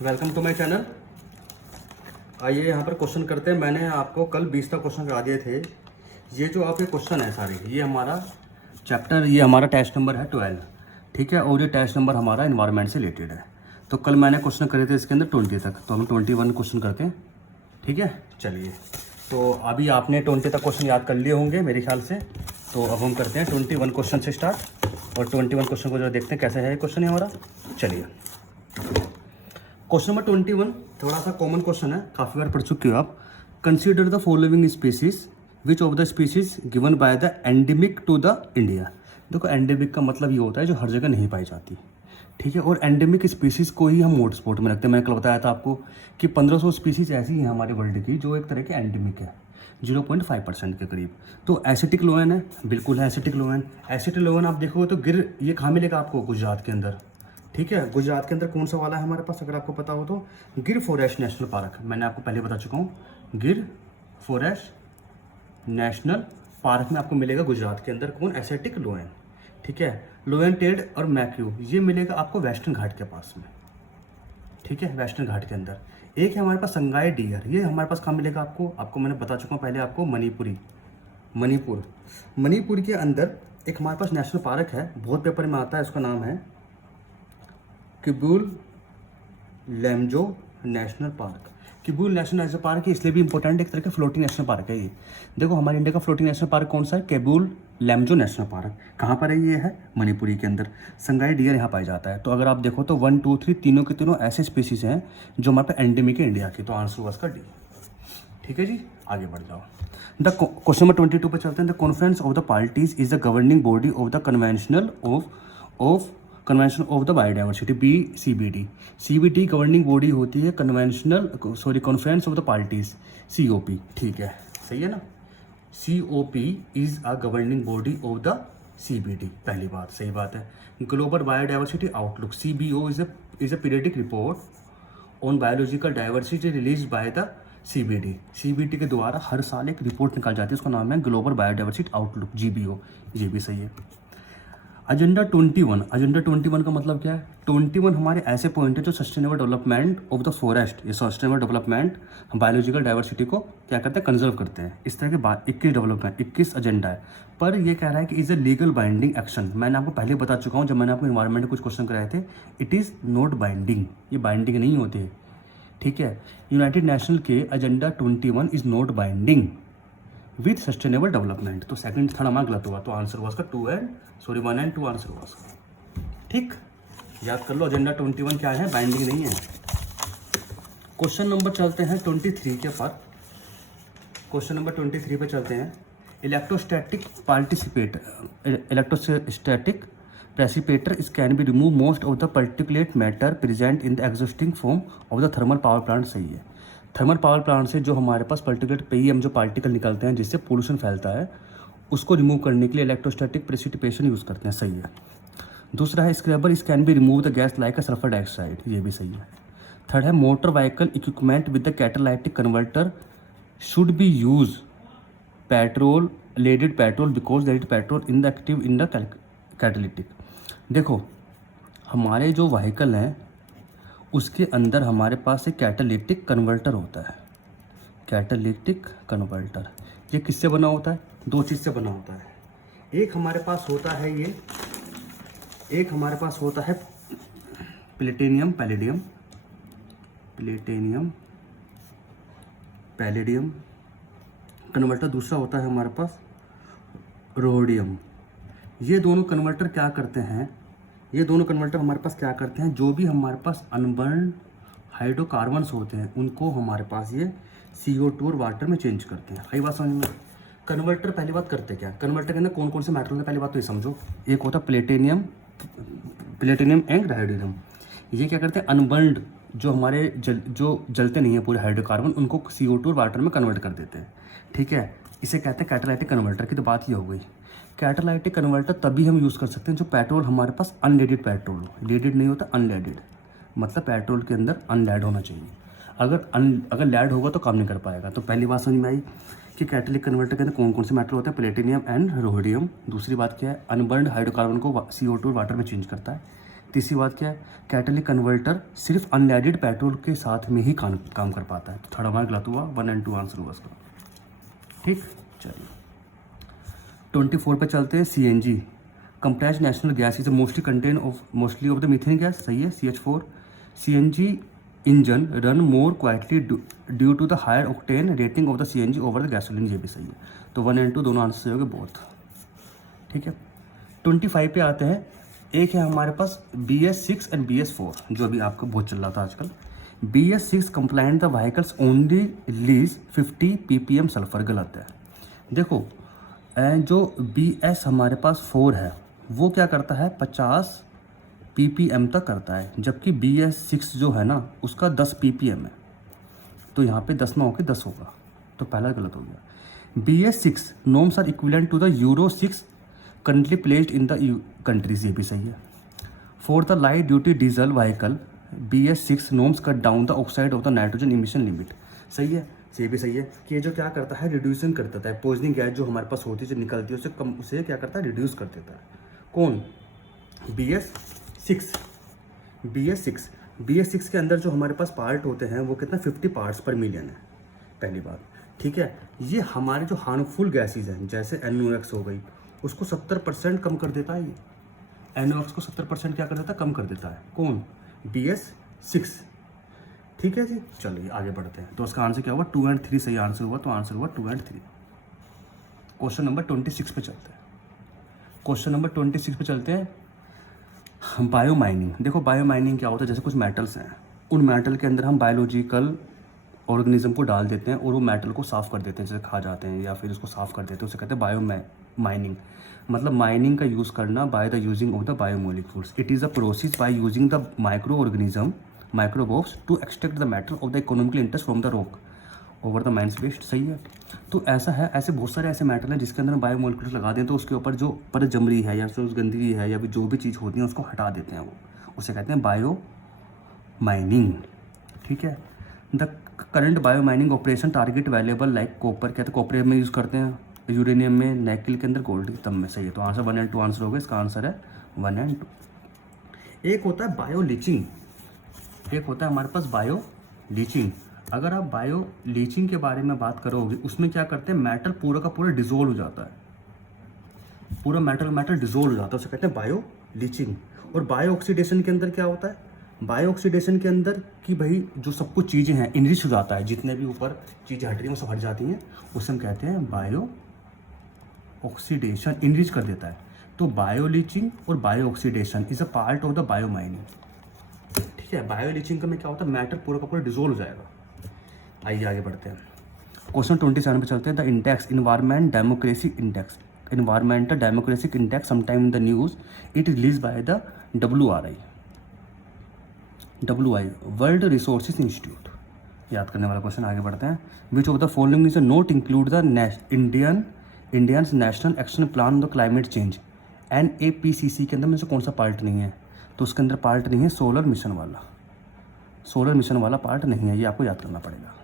Welcome to my channel. आइए यहाँ पर क्वेश्चन करते हैं। मैंने आपको कल 20 तक क्वेश्चन करा दिए थे। ये जो आपके क्वेश्चन है सारे, ये हमारा चैप्टर, ये हमारा टेस्ट नंबर है 12, ठीक है। और ये टेस्ट नंबर हमारा इन्वायरमेंट से रिलेटेड है। तो कल मैंने क्वेश्चन करे थे इसके अंदर 20 तक, तो हम 21 क्वेश्चन करते हैं, ठीक है। चलिए, तो अभी आपने 20 तक क्वेश्चन याद कर लिए होंगे मेरे ख्याल से। तो अब हम करते हैं 21 क्वेश्चन से स्टार्ट, और 21 क्वेश्चन को जरा देखते हैं कैसे है क्वेश्चन हमारा। चलिए, क्वेश्चन नंबर 21 थोड़ा सा कॉमन क्वेश्चन है, काफ़ी बार पढ़ चुके हो आप। Consider the following species, which of the species given by the endemic to the India. देखो, एंडेमिक का मतलब ये होता है जो हर जगह नहीं पाई जाती, ठीक है। और एंडेमिक स्पीसीज़ को ही हम मोड स्पॉट में रखते हैं। मैंने कल बताया था आपको कि 1500 स्पीसीज ऐसी हैं हमारे वर्ल्ड की जो एक तरह के एंडेमिक है, 0.5% के करीब। तो एसिटिक लोएन है, बिल्कुल है एसिटिक लोएन। एसिटिक लोएन आप देखोगे तो गिर, ये कहाँ मिलेगा आपको? गुजरात के अंदर, ठीक है। गुजरात के अंदर कौन सा वाला है हमारे पास, अगर आपको पता हो तो? गिर फॉरेस्ट नेशनल पार्क, मैंने आपको पहले बता चुका हूँ। गिर फॉरेस्ट नेशनल पार्क में आपको मिलेगा गुजरात के अंदर कौन? एसिटिक लोएन, ठीक है। लोएन टेड और मैक्यू ये मिलेगा आपको वेस्टर्न घाट के पास में, ठीक है, वेस्टर्न घाट के अंदर। एक है हमारे पास संगाई डियर, ये हमारे पास कहाँ मिलेगा आपको मैंने बता चुका हूँ पहले आपको, मणिपुर के अंदर एक हमारे पास नेशनल पार्क है, बहुत पेपर में आता है, उसका नाम है Keibul लैमजो national park. Keibul national park है इसलिए भी इंपॉर्टेंट, एक तरह का फ्लोटिंग नेशनल पार्क है ये। देखो, हमारे इंडिया का फ्लोटिंग नेशनल पार्क कौन सा है? Keibul Lamjao national park. कहाँ पर है? ये है मणिपुरी के अंदर। संगाई डियर यहाँ पाया जाता है। तो अगर आप देखो तो 1, 2, 3 तीनों के तीनों ऐसे स्पीसीज हैं जो हमारे पास एंडेमिक है इंडिया की। तो आंसर हुआ इसका डी, ठीक है जी। आगे बढ़ जाओ। द क्वेश्चन नंबर 22 पर चलते हैं। The conference of the parties is the governing body of the convention of the biodiversity, BCBD। CBD governing body होती है conference of the parties, COP, ठीक है, सही है ना। COP is a governing body of the CBD, पहली बात, सही बात है। Global biodiversity outlook, CBO is a periodic report on biological diversity release by the CBD के द्वारा हर साल एक रिपोर्ट निकाल जाती है, उसका नाम है ग्लोबल बायोडाइवर्सिटी आउटलुक, GBO। ये भी सही है। एजेंडा 21 का मतलब क्या है? 21 हमारे ऐसे पॉइंट है जो sustainable development of the forest, ये सस्टेनेबल डेवलपमेंट बायोलॉजिकल डाइवर्सिटी को क्या करते हैं? कंजर्व करते हैं। इस तरह के बात 21 एजेंडा है। पर ये कह रहा है कि is a legal binding action. मैंने आपको पहले बता चुका हूँ जब मैंने आपको इन्वायरमेंट में कुछ क्वेश्चन कराए थे, इट इज़ नॉट बाइंडिंग, ये बाइंडिंग नहीं होते, ठीक है। यूनाइटेड नेशनल के agenda 21 is not binding with sustainable development. तो सेकंड थर्ड हमारा गलत हुआ, तो आंसर हुआ उसका 1 एंड 2 आंसर हुआ उसका, ठीक। याद कर लो, एजेंडा 21 क्या है? बाइंडिंग नहीं है। क्वेश्चन नंबर चलते हैं 23 के पर। क्वेश्चन नंबर 23 पे चलते हैं। इलेक्ट्रोस्टैटिक प्रेसिपिटेटर इस can be remove most of the particulate matter present in the existing form of the thermal power plant, सही है। थर्मल पावर प्लांट से जो हमारे पास पर्टिकुलेट PM जो पार्टिकल निकलते हैं जिससे पोल्यूशन फैलता है, उसको रिमूव करने के लिए इलेक्ट्रोस्टैटिक प्रेसिपिटेशन यूज़ करते हैं, सही है। दूसरा है स्क्रैबर इस can be remove the gas like a sulphur dioxide, ये भी सही है। थर्ड है motor vehicle equipment with the catalytic converter should be use leaded petrol because that petrol in the active in the catalytic. देखो, हमारे जो vehicle हैं उसके अंदर हमारे पास एक कैटालिटिक कन्वर्टर होता है। कैटालिटिक कन्वर्टर ये किससे बना होता है? 2 चीज़ से बना होता है। एक हमारे पास होता है ये, एक हमारे पास होता है प्लेटिनियम पैलेडियम कन्वर्टर, दूसरा होता है हमारे पास रोडियम। ये दोनों कन्वर्टर क्या करते हैं? ये दोनों कन्वर्टर हमारे पास क्या करते हैं? जो भी हमारे पास अनबर्न हाइड्रोकार्बन्स होते हैं उनको हमारे पास ये CO2 और वाटर में चेंज करते हैं। कई बात समझ में। कन्वर्टर पहली बात करते क्या? कन्वर्टर के अंदर कौन कौन से मेटल होते हैं? पहली बात तो ये समझो, एक होता है प्लेटिनियम एंड हाइड्रोजन। ये क्या करते हैं? अनबर्नड जो हमारे जो जलते नहीं है पूरे हाइड्रोकार्बन, उनको CO2 और वाटर में कन्वर्ट कर देते हैं, ठीक है। इसे कहते हैं कैटालाइटिक कन्वर्टर की। तो बात ये हो गई। कैटालाइटिक कन्वर्टर तभी हम यूज़ कर सकते हैं जो पेट्रोल हमारे पास अनलेडेड पेट्रोल हो। लेडेड नहीं होता, अनलेडेड, मतलब पेट्रोल के अंदर अनलेड होना चाहिए। अगर लैड होगा तो काम नहीं कर पाएगा। तो पहली बात समझ में आई कि कैटालिटिक कन्वर्टर के अंदर कौन कौन से मेटल होते हैं? Platinum and rhodium. दूसरी बात क्या है? अनबर्नड हाइड्रोकार्बन को CO2 वाटर में चेंज करता है। तीसरी बात क्या है, कैटालिटिक कन्वर्टर सिर्फ अनलेडेड पेट्रोल के साथ में ही काम कर पाता है। तो थर्ड हमारा गलत हुआ, 1 और 2 आंसर हुआ इसका। ठीक, चलिए 24 पे चलते हैं। CNG compressed natural gas is mostly contain mostly of the methane gas, सही है, CH4। CNG engine run more quietly due to the higher octane rating of the CNG over the gasoline, ये भी सही है। तो 1 और 2 दोनों आंसर सही हो गए, बोथ। ठीक है, 25 पे आते हैं। एक है हमारे पास BS6 एंड BS4, जो अभी आपका बहुत चल रहा था आजकल। BS6 compliant the vehicles only release 50 ppm sulphur, गलत है। देखो जो BS हमारे पास 4 है वो क्या करता है, 50 ppm तक करता है, जबकि BS6 जो है ना उसका 10 ppm है। तो यहाँ पे 10 में होकर 10 होगा, तो पहला गलत हो गया। BS6 norms are equivalent to the Euro 6 currently placed in the countries, ये भी सही है। For the light duty diesel vehicle BS6 norms cut down the oxide of the nitrogen emission limit, सही है, ये भी सही है कि ये जो क्या करता है, रिड्यूसिंग कर देता है। पॉइजनिंग गैस जो हमारे पास होती है, जो निकलती है, उसे कम, उसे क्या करता है, रिड्यूस कर देता है। कौन, BS6। BS6 के अंदर जो हमारे पास पार्ट होते हैं वो कितना, 50 पार्ट्स पर मिलियन है, पहली बात। ठीक है, ये हमारे जो हार्मफुल गैसेज हैं जैसे NOx हो गई, उसको 70% कम कर देता है। ये NOx को 70% क्या कर देता है, कम कर देता है। कौन, BS6। ठीक है जी, चलिए आगे बढ़ते हैं। तो उसका आंसर क्या हुआ, 2 और 3 सही आंसर हुआ, तो आंसर हुआ 2 और 3। क्वेश्चन नंबर 26 पे चलते हैं। क्वेश्चन नंबर 26 पे चलते हैं। बायो माइनिंग, देखो बायो माइनिंग क्या होता है, जैसे कुछ मेटल्स हैं, उन मेटल के अंदर हम बायोलॉजिकल ऑर्गेनिज्म को डाल देते हैं और वो मेटल को साफ़ कर देते हैं, जैसे खा जाते हैं या फिर उसको साफ़ कर देते हैं, उसे कहते हैं बायो माइनिंग। मतलब माइनिंग का यूज़ करना by the using of the biomolecules. It is a process by using the micro organism microbes to extract the metal of the economical interest from the rock over the mines waste, सही है। तो ऐसा है, ऐसे बहुत सारे ऐसे metal हैं जिसके अंदर बायोमोलिक्यूल्स लगा दें तो उसके ऊपर जो परत जम रही है या फिर उस गंदगी है या फिर जो भी चीज़ होती है उसको हटा देते हैं, वो उसे कहते हैं बायो माइनिंग। ठीक है, the current bio mining operation target valuable like copper, कहते हैं कॉपर में यूज़ करते हैं, यूरेनियम में, निकेल के अंदर, गोल्ड तब में, सही है। तो आंसर 1 और 2 आंसर हो गए, इसका आंसर है 1 और 2। एक होता है बायो लीचिंग, एक होता है हमारे पास बायो लीचिंग। अगर आप बायो लीचिंग के बारे में बात करोगे, उसमें क्या करते हैं, मेटल पूरा का पूरा डिजोल्व हो जाता है, पूरा मेटल डिजोल्व हो जाता है, उसे कहते हैं बायो लीचिंग। और बायो ऑक्सीडेशन के अंदर क्या होता है, बायो ऑक्सीडेशन के अंदर कि भाई जो सब कुछ चीज़ें हैं इनरिच हो जाता है, जितने भी ऊपर चीज़ें हट रही हैं वो सब हट जाती हैं, उसे हम कहते हैं बायो ऑक्सीडेशन, इनरिच कर देता है। तो बायो लीचिंग और bio oxidation is a part of the bio mining. ठीक है, बायो लीचिंग का में क्या होता है, मैटर पूरा का पूरा डिजोल्व हो जाएगा। आइए आगे बढ़ते हैं। क्वेश्चन 27 पे चलते हैं। The index environment democracy index, environmental democracy index sometime in the news, it is release by the WRI world resources institute. याद करने वाला क्वेश्चन, आगे बढ़ते हैं। Which of the following is not include the Indians national action plan on the climate change, NAPCC के अंदर में से कौन सा पार्ट नहीं है, तो उसके अंदर पार्ट नहीं है सोलर मिशन वाला पार्ट नहीं है, ये आपको याद करना पड़ेगा।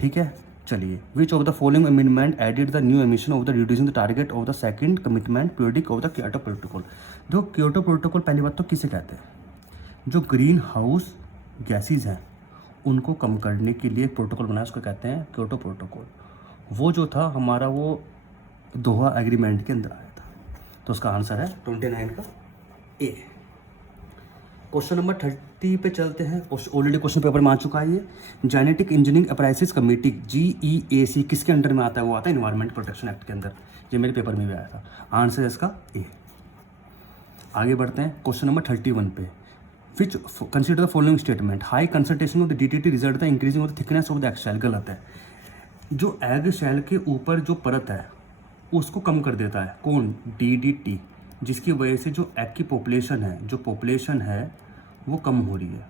ठीक है, चलिए। Which of the following amendment added the new emission of the reducing the target of the second commitment periodic of the Kyoto protocol. जो क्योटो प्रोटोकॉल पहली बात तो किसे कहते हैं, जो ग्रीन हाउस गैसेज हैं उनको कम करने के लिए प्रोटोकॉल बनाया, उसको कहते हैं क्योटो प्रोटोकॉल। वो जो था हमारा वो दोहा एग्रीमेंट के अंदर आया था, तो उसका आंसर है 29 का ए। क्वेश्चन नंबर 30 पे चलते हैं। ऑलरेडी क्वेश्चन पेपर में आ चुका है ये। जेनेटिक इंजीनियरिंग अप्राइसिस कमेटी GEAC किसके अंडर में आता है, वो आता है इन्वायरमेंट प्रोटेक्शन एक्ट के अंदर, ये मेरे पेपर में भी आया था। आंसर है इसका ए। आगे बढ़ते हैं क्वेश्चन नंबर 31 पे। Which consider the following statement, high concentration of the DDT result the increasing of the thickness of the egg shell, गलत है। जो एग शेल के ऊपर जो परत है उसको कम कर देता है, कौन, DDT, जिसकी वजह से जो एग की पॉपुलेशन है वो कम हो रही है,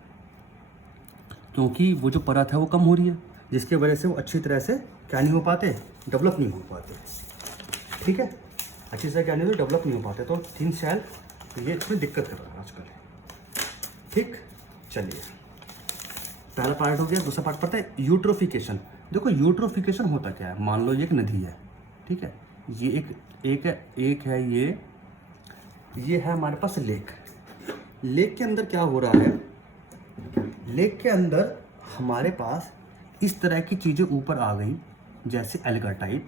क्योंकि वो जो परत है वो कम हो रही है, जिसकी वजह से वो अच्छी तरह से क्या नहीं हो पाते, डेवलप नहीं हो पाते। ठीक है, अच्छी तरह क्या नहीं होते, डेवलप नहीं हो पाते, तो थिन सेल ये इसमें दिक्कत कर रहा है आजकल। ठीक, चलिए पहला पार्ट हो गया। दूसरा पार्ट पड़ता है यूट्रोफिकेशन। देखो यूट्रोफिकेशन होता क्या है, मान लो ये एक नदी है, ठीक है, ये एक है ये है हमारे पास लेक। लेक के अंदर क्या हो रहा है, लेक के अंदर हमारे पास इस तरह की चीज़ें ऊपर आ गई, जैसे एल्गा टाइप,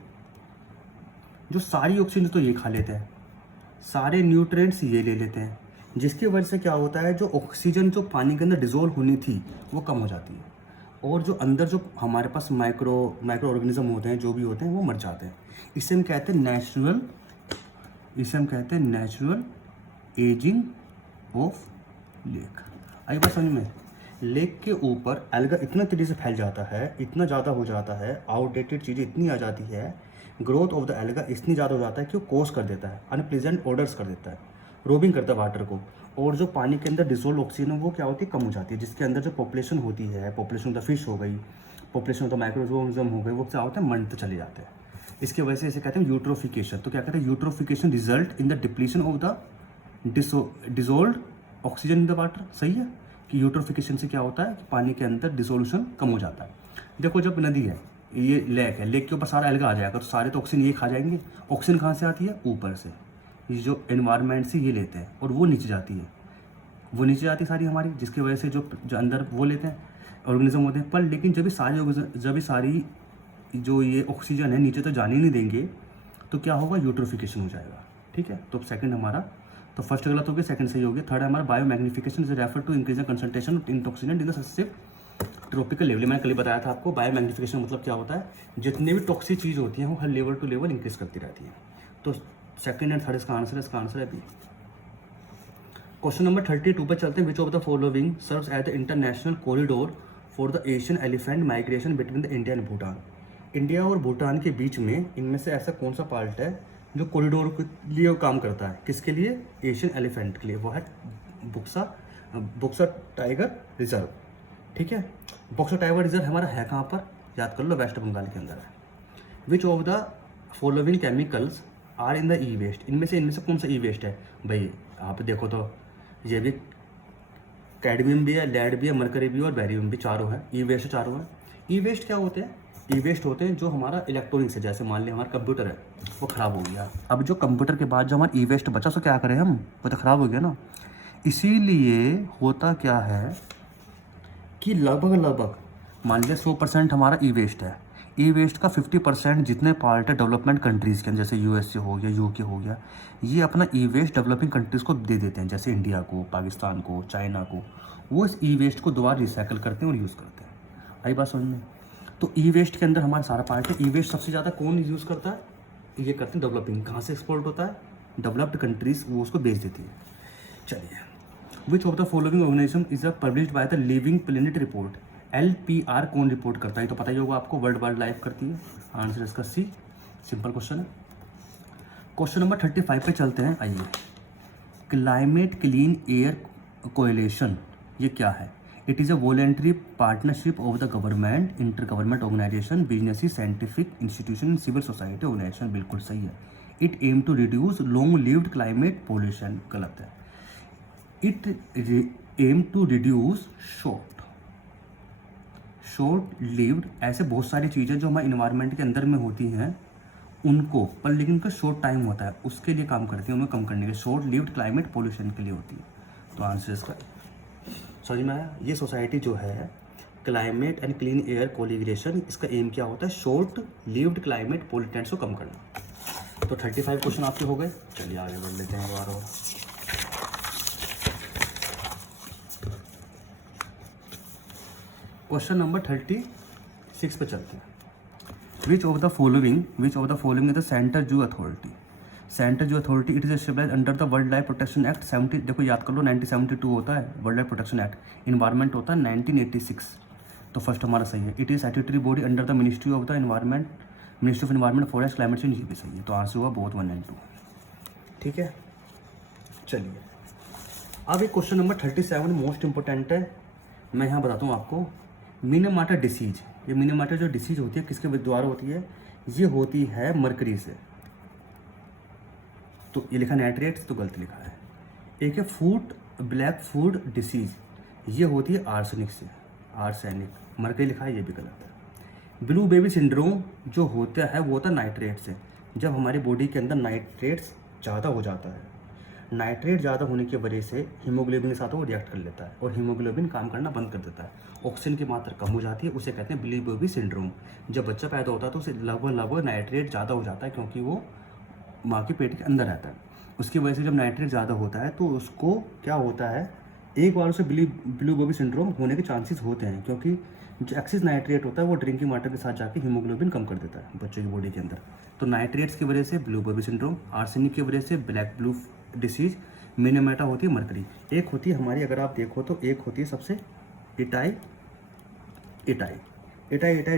जो सारी ऑक्सीजन तो ये खा लेते हैं, सारे न्यूट्रिएंट्स ये ले लेते हैं, जिसकी वजह से क्या होता है, जो ऑक्सीजन जो पानी के अंदर डिज़ोल्व होनी थी वो कम हो जाती है, और जो अंदर जो हमारे पास माइक्रो ऑर्गेनिज्म होते हैं, जो भी होते हैं, वो मर जाते हैं। इसे हम कहते हैं नेचुरल एजिंग ऑफ लेक। आई बात समझ में? लेक के ऊपर एल्गा इतना तेज़ी से फैल जाता है, इतना ज़्यादा हो जाता है, आउटडेटेड चीज़ें इतनी आ जाती है, ग्रोथ ऑफ द एल्गा इतनी ज़्यादा हो जाता है कि वो कोस कर देता है, अनप्लीजेंट ऑर्डर्स कर देता है, रोबिंग करता है वाटर को, और जो पानी के अंदर डिसोल्व ऑक्सीजन वो क्या होती है, कम हो जाती है, जिसके अंदर जो पॉपुलेशन होती है, पॉपुलेशन ऑफ द फिश हो गई, पॉपुलेशन ऑफ द माइक्रोऑर्गेनिज्म हो गई, वो क्या होता है, मरते चले जाते हैं। इसकी वजह से इसे कहते हैं यूट्रोफिकेशन। तो क्या कहते हैं, eutrophication result in the depletion of the dissolved oxygen in the water. सही है कि यूट्रोफिकेशन से क्या होता है कि पानी के अंदर डिसोल्यूशन कम हो जाता है। देखो जब नदी है, ये लेक है, लेक के ऊपर सारा एल्गा आ जाएगा तो सारे तो ऑक्सीजन ये खा जाएंगे। ऑक्सीजन कहाँ से आती है, ऊपर से, ये जो एनवायरनमेंट से ये लेते हैं और वो नीचे जाती है, वो नीचे जाती है सारी हमारी, जिसकी वजह से जो अंदर वो लेते हैं ऑर्गेनिज्म होते हैं। पर लेकिन जब भी सारी जो ये ऑक्सीजन है नीचे तो जाने ही नहीं देंगे, तो क्या होगा, यूट्रोफिकेशन हो जाएगा। ठीक है, तो सेकंड हमारा, तो फर्स्ट गलत हो गया, सेकंड सही हो गया। थर्ड हमारा biomagnification is refer to increase the concentration of toxicant in the successive tropical level. मैंने कल ही बताया था आपको, बायो मैग्निफिकेशन मतलब क्या होता है, जितने भी टॉक्सिक चीज़ होती हैं वो हर लेवल टू लेवल इंक्रीज करती रहती है। तो सेकंड एंड थर्ड इसका आंसर है बी। क्वेश्चन नंबर 32 पर चलते हैं। Which of the following serves as the international corridor for the Asian elephant migration between the India and Bhutan. India और भूटान के बीच में इनमें से ऐसा कौन सा पार्ट है जो कॉरिडोर के लिए काम करता है, किसके लिए, एशियन एलिफेंट के लिए, वो है बुक्सा टाइगर रिजर्व। ठीक है, बुक्सा टाइगर रिजर्व हमारा है कहाँ पर, याद कर लो, वेस्ट बंगाल के अंदर है। Which of the following chemicals are in the e waste. इनमें से कौन सा ई वेस्ट है भाई, आप देखो तो ये भी कैडमियम भी है, लेड भी है, मरकरी भी है और बैरियम भी, चारों है, ई वेस्ट चारों है। ई वेस्ट क्या होते हैं, ई वेस्ट होते हैं जो हमारा इलेक्ट्रॉनिक्स है, जैसे मान लिया हमारा कंप्यूटर है वो ख़राब हो गया, अब जो कंप्यूटर के बाद जो हमारा ई वेस्ट बचा, सो क्या करें हम, वो तो ख़राब हो गया ना। इसीलिए होता क्या है कि लगभग मान लिया 100% हमारा ई वेस्ट है, ई वेस्ट का 50% जितने पार्ट है डेवलपमेंट कंट्रीज़ के, जैसे यूएसए हो गया, यूके हो गया, ये अपना ई वेस्ट डेवलपिंग कंट्रीज़ को दे देते हैं, जैसे इंडिया को, पाकिस्तान को, चाइना को। वो इस ई वेस्ट को दोबारा रिसाइकिल करते हैं और यूज़ करते हैं। आई बात समझ में? तो ई वेस्ट के अंदर हमारा सारा पार्ट है। ई वेस्ट सबसे ज़्यादा कौन यूज़ करता है, ये करते हैं डेवलपिंग। कहाँ से एक्सपोर्ट होता है, डेवलप्ड कंट्रीज़ वो उसको बेच देती है। चलिए, which of the following organisation is published by the living planet report. LPR कौन रिपोर्ट करता है, तो पता ही होगा आपको, वर्ल्ड वाइड लाइफ करती है। आंसर इसका सी, सिंपल क्वेश्चन है। क्वेश्चन नंबर 35 पे चलते हैं। आइए, क्लाइमेट क्लीन एयर कोएलिशन ये क्या है। It is a voluntary partnership of the government, inter government organisation, business, scientific institution, civil society organisation. बिल्कुल सही है। It aim to reduce long lived climate pollution, गलत है। It aim to reduce short lived, ऐसे बहुत सारी चीज़ें जो हमारे इन्वायरमेंट के अंदर में होती हैं उनको, पर लेकिन उनका शॉर्ट टाइम होता है, उसके लिए काम करती है, उन्हें कम करने के, शॉर्ट लिव्ड क्लाइमेट पोल्यूशन के लिए होती है। तो आंसर इसका समझ में आया। ये सोसाइटी जो है क्लाइमेट एंड क्लीन एयर कोलिग्रेशन, इसका एम क्या होता है, शॉर्ट लिव्ड क्लाइमेट पोल्यूटेंट्स को कम करना। तो 35 क्वेश्चन आपके हो गए। चलिए आगे बढ़ लेते हैं बार। क्वेश्चन नंबर 36 पे चलते हैं। Which of the following is the centre zoo authority. Centre zoo authority it is established under the world life protection act 70। देखो याद कर लो, 1972 होता है world life protection act. Environment होता है 1986। तो फर्स्ट हमारा सही है। It is statutory body under the ministry of environment, ministry of environment, forest, climate change, ये भी सही है। तो आंसर हुआ बोथ 1 and 2। ठीक है, चलिए अब ये क्वेश्चन नंबर 37 मोस्ट इंपॉर्टेंट है। मैं यहाँ बताता हूँ आपको, मिनेमाटा डिसीज। ये मिनेमाटा जो डिसीज होती है किसके द्वारा होती है, ये होती है मरकरी से। तो ये लिखा नाइट्रेट्स, तो गलत लिखा है। एक है ब्लैक फूड डिसीज, ये होती है आर्सेनिक से, आर्सेनिक। मरकरी लिखा है, ये भी गलत है। ब्लू बेबी सिंड्रोम जो होता है वो होता है नाइट्रेट से, जब हमारी बॉडी के अंदर नाइट्रेट्स ज़्यादा हो जाता है। नाइट्रेट ज़्यादा होने की वजह से हीमोग्लोबिन के साथ वो रिएक्ट कर लेता है और हीमोग्लोबिन काम करना बंद कर देता है, ऑक्सीजन की मात्रा कम हो जाती है, उसे कहते हैं बिली-बॉबी सिंड्रोम। जब बच्चा पैदा होता है तो उसे लगभग नाइट्रेट ज़्यादा हो जाता है क्योंकि वो माँ के पेट के अंदर रहता है। उसकी वजह से जब नाइट्रेट ज़्यादा होता है तो उसको क्या होता है, एक बार उसे बिली-बॉबी सिंड्रोम होने के चांसेस होते हैं, क्योंकि जो एक्सेस नाइट्रेट होता है वो ड्रिंकिंग वाटर के साथ जाके हीमोग्लोबिन कम कर देता है बच्चे की बॉडी के अंदर। तो नाइट्रेट्स की वजह से बिली-बॉबी सिंड्रोम, आर्सेनिक की वजह से ब्लैक ब्लू डिसीज, मिनेमाटा होती है मरकरी। एक होती है हमारी, अगर आप देखो तो एक होती है सबसे इटाई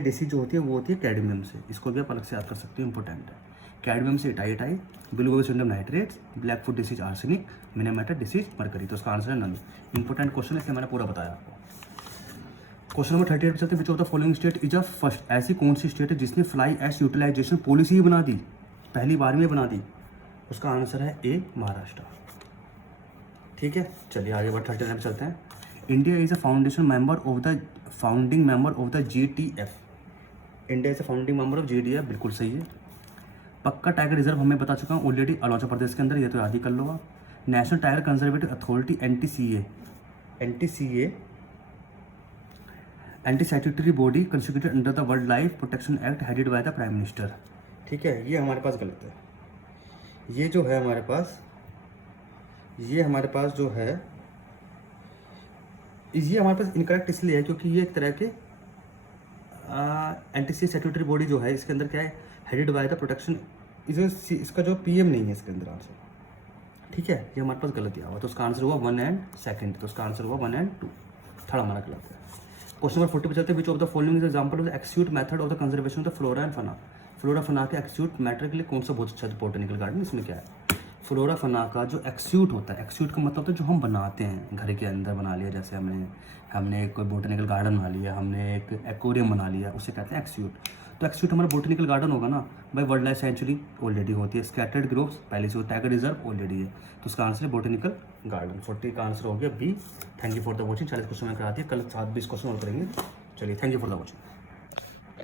डिसीज जो होती है वो होती है कैडमियम से। इसको भी आप अलग से याद कर सकते हो, इंपॉर्टेंट है। कैडमियम से itai, billy bobby syndrome nitrates, black foot disease arsenic, Minamata disease mercury. तो उसका आंसर है नन। इंपॉर्टेंट क्वेश्चन है, इसलिए मैंने पूरा बताया आपको। क्वेश्चन नंबर 38 पे चलते हैं। Which of the following state is a first, ऐसी कौन सी स्टेट है जिसने फ्लाई ऐश यूटिलाइजेशन पॉलिसी ही बना दी, पहली बार में बना दी? उसका आंसर है ए, महाराष्ट्र। ठीक है, चलिए आगे बढ़ 39 पे चलते हैं। India is a founding member of the GTF। India is a founding member of GTF, बिल्कुल सही है। पक्का टाइगर रिजर्व हमें बता चुका हूँ ऑलरेडी, अरुणाचल प्रदेश के अंदर, ये तो याद ही कर लो आप। National tiger conservative authority anti statutory body constituted under the wild life protection act headed by the prime minister. ठीक है, ये हमारे पास गलत है। ये जो है हमारे पास, ये हमारे पास जो है, ये हमारे पास इनकरेक्ट इसलिए है क्योंकि ये एक तरह के एंटी स्टैट्यूटरी बॉडी जो है, इसके अंदर क्या है, हेडेड बाय द प्रोटेक्शन, इसका जो PM नहीं है इसके अंदर आंसर। ठीक है, ये हमारे पास गलत दिया हुआ, तो उसका आंसर हुआ 1 एंड 2। तो उसका आंसर हुआ 1 एंड 2, थर्ड हमारा गलत है। क्वेश्चन नंबर 40 पे चलते हैं। Which of the following is example of the acute method of the conservation of the flora and fauna. Flora fauna के एक्यूट मैटर के लिए कौन सा बहुत अच्छा बोटेनिकल गार्डन? इसमें क्या है, फ्लोरा फना का जो एक्यूट होता है, एक्यूट का मतलब होता है जो हम बनाते हैं घर के अंदर, बना लिया, जैसे हमने एक बोटेनिकल गार्डन बना लिया, हमने एक एक्वेरियम बना लिया, उसे कहते हैं एक्यूट। तो एक्यूट हमारा बोटेनिकल गार्डन होगा ना भाई, वाइल्ड लाइफ सेंचुरी ऑलरेडी होती है, स्कैटर्ड ग्रुप्स पहले से, टाइगर रिजर्व ऑलरेडी है, तो उसका आंसर है बोटेनिकल गार्डन। 40 का आंसर हो गया B. Thank you for the watching. 40 question में करा दिया, कल 7-20 क्वेश्चन और करेंगे। चलिए, thank you for the watching.